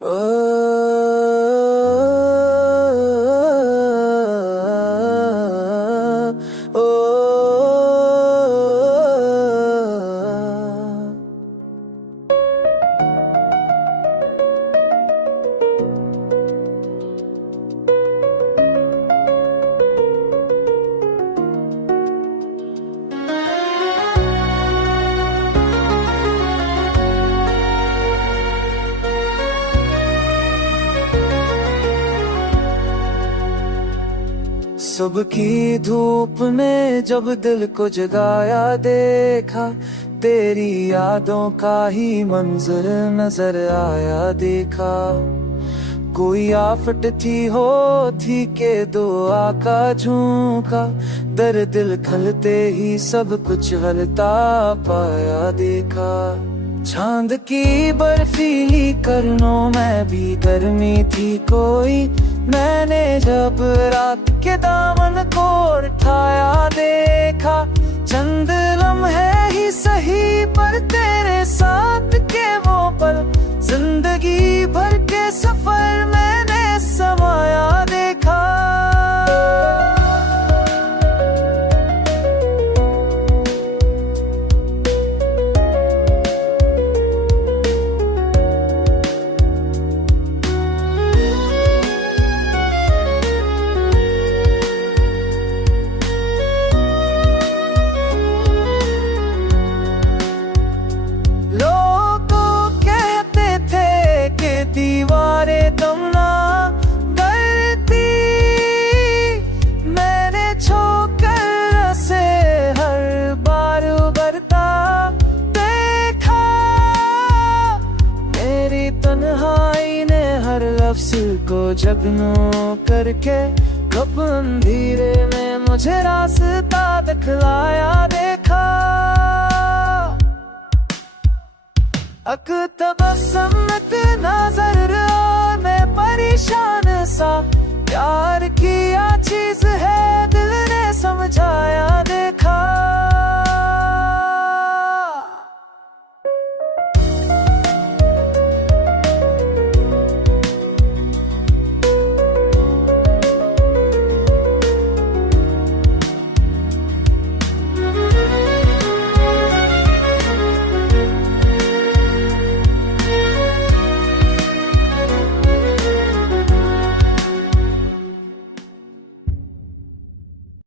ओ ओ सुबह की धूप ने जब दिल को जगाया, देखा तेरी यादों का ही मंजर नजर आया। देखा कोई आफत थी के दुआ का झोंका, दर दिल खलते ही सब कुछ हलता पाया। देखा चांद की बर्फीली किरणों में भी गर्मी थी कोई, मैंने जब रात के दामन को उठाया। देखा चंद लम्हे ही सही पर तेरे साथ के वो पल, जिंदगी भर के सफर मैंने समाया। देखा दीवारें तुम ना करती, मैंने छोकर से हर बार उबरता देखा। मेरी तन्हाई ने हर लफ्ज को जगनू करके, कब अंधेरे में मुझे रास्ता दिखलाया। देखा अक तबस्सुमत नजर में परेशान सा, प्यार किया चीज है दिल ने समझाया। देखा